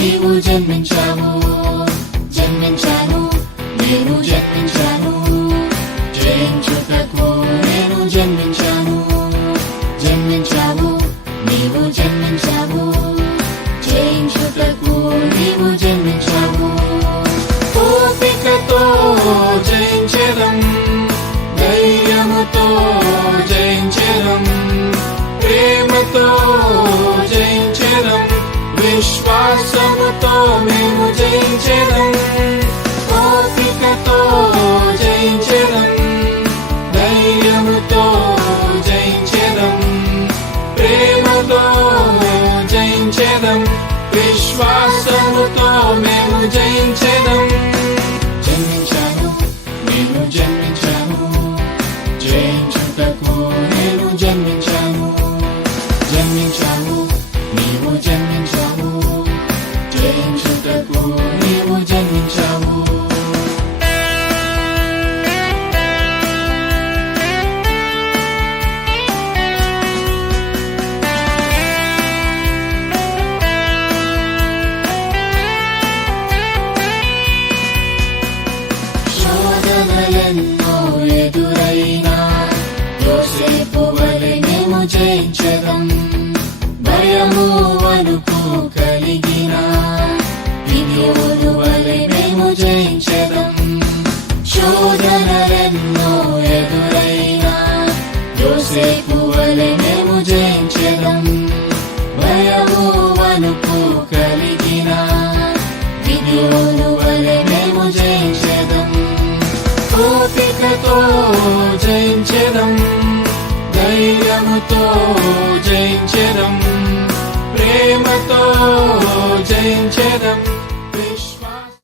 నీవు జన్మించావు. జన్మించాను, నేను జన్మించాను, జయించుటకు నేను జన్మించాను. జన్మించావు, నీవు జన్మించావు, జయించుటకు నీవు జన్మించావు. ఓపికతో జయించెదం, ధైర్యముతో జయించెదం, ప్రేమతో జయించెదం, విశ్వాసముతో మేము జయించెదం. ఓపికతో జయించెదం, ధైర్యముతో జయించెదం, ప్రేమతో జయించెదం, విశ్వాసముతో మేము జయించెదం. జన్మించాను, నేను జన్మించాను, జయించుటకు నేను జన్మించాను. జన్మించావు, నీవు జన్మించావు, జయించుటకు నీవు జన్మించావు. శోధనలెన్నో ఎదురైనా యోసేపు వలె మేము జయించెదం. భయము వణుకు కలిగినా గిద్యోను వలె మేము జయించెదం. శోధనలెన్నో ఎదురైనా యోసేపు వలె మేము జయించెదం. భయము వణుకు కలిగినా గిద్యోను వలె మేము జయించెదం. ఓపికతో జయించెదం,